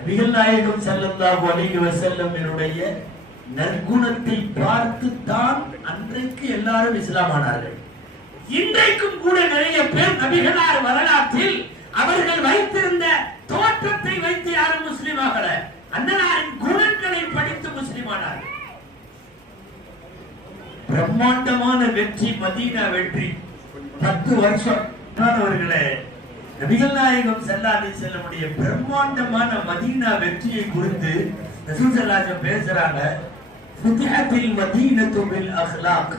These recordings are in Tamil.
நபிகள் நாயகம் ஸல்லல்லாஹு அலைஹி வஸல்லம் என்னுடைய நற்குணத்தை பார்த்து தான் அன்றைக்கு எல்லாரும் இஸ்லாம் ஆனார்கள். இன்றைக்கும் கூட நிறைய பேர் நபிகளார் வரலாற்றில் அவர்கள் வைத்திருந்த தோற்றத்தை வைத்து யாரும் முஸ்லிம் ஆகல, அண்ணனாரின் குணங்களை படித்து முஸ்லிம் ஆனார்கள். பிரம்மாண்டமான வெற்றி, மதீனா வெற்றி 10 வருஷம். அவர்களே, நபிகள் நாயகம் ஸல்லல்லாஹு அலைஹி வஸல்லம் பிரம்மாண்டமான மதீனா வெற்றியை குறித்து ரசூல் ஸல்லல்லாஹு அலைஹி வஸல்லம் பேசுறாங்க. ஃபுதிஹத்தில் மதீனத்து பில் அக்லாக்.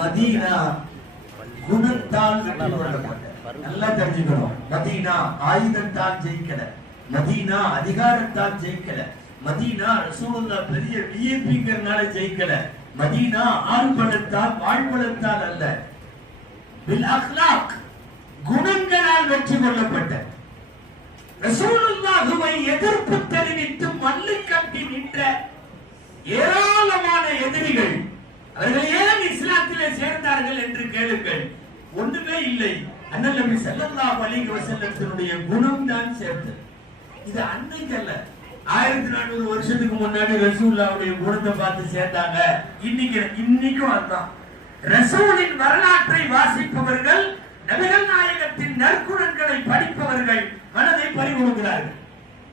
மதீனா குணத்தால் வெற்றி கொள்ளப்பட்டது. நல்லா தெரிஞ்சுக்கணும், மதீனா ஆயுதத்தால் ஜெயிக்கல, மதீனா அதிகாரத்தால் ஜெயிக்கல, மதீனா ரசூலுல்லாஹ் பெரிய விஐபிங்கறனால ஜெயிக்கல, மதீனா ஆள்பலத்தால் வாழ்பலத்தால் அல்ல, பில் அக்லாக் குணங்களால் வெற்றி கொள்ளப்பட்ட. ரசூலுல்லாஹ்வை எதிர்ப்பு தெரிவித்து மல்லு கட்டி நின்ற ஏராளமான எதிரிகள் அவர்கள் ஏன் இஸ்லாத்திலே சேர்ந்தார்கள் என்று கேளுங்கள். ஒண்ணுமே இல்லை, அண்ணல் நபி ஸல்லல்லாஹு அலைஹி வஸல்லத்தினுடைய குணம் தான் சேர்த்தது. இது அன்னைக்கு அல்ல, 1400 வருஷத்துக்கு முன்னாடி ரசூலுல்லாஹ்வுடைய குணத்தை பார்த்து சேர்ந்தாங்க. இன்னைக்கும் அதுதான். ரசூலின் வரலாற்றை வாசிப்பவர்கள், நபிகள் நாயகத்தின் நற்குணங்களை படிப்பவர்கள் மனதை பறிகொடுக்கிறார்கள்.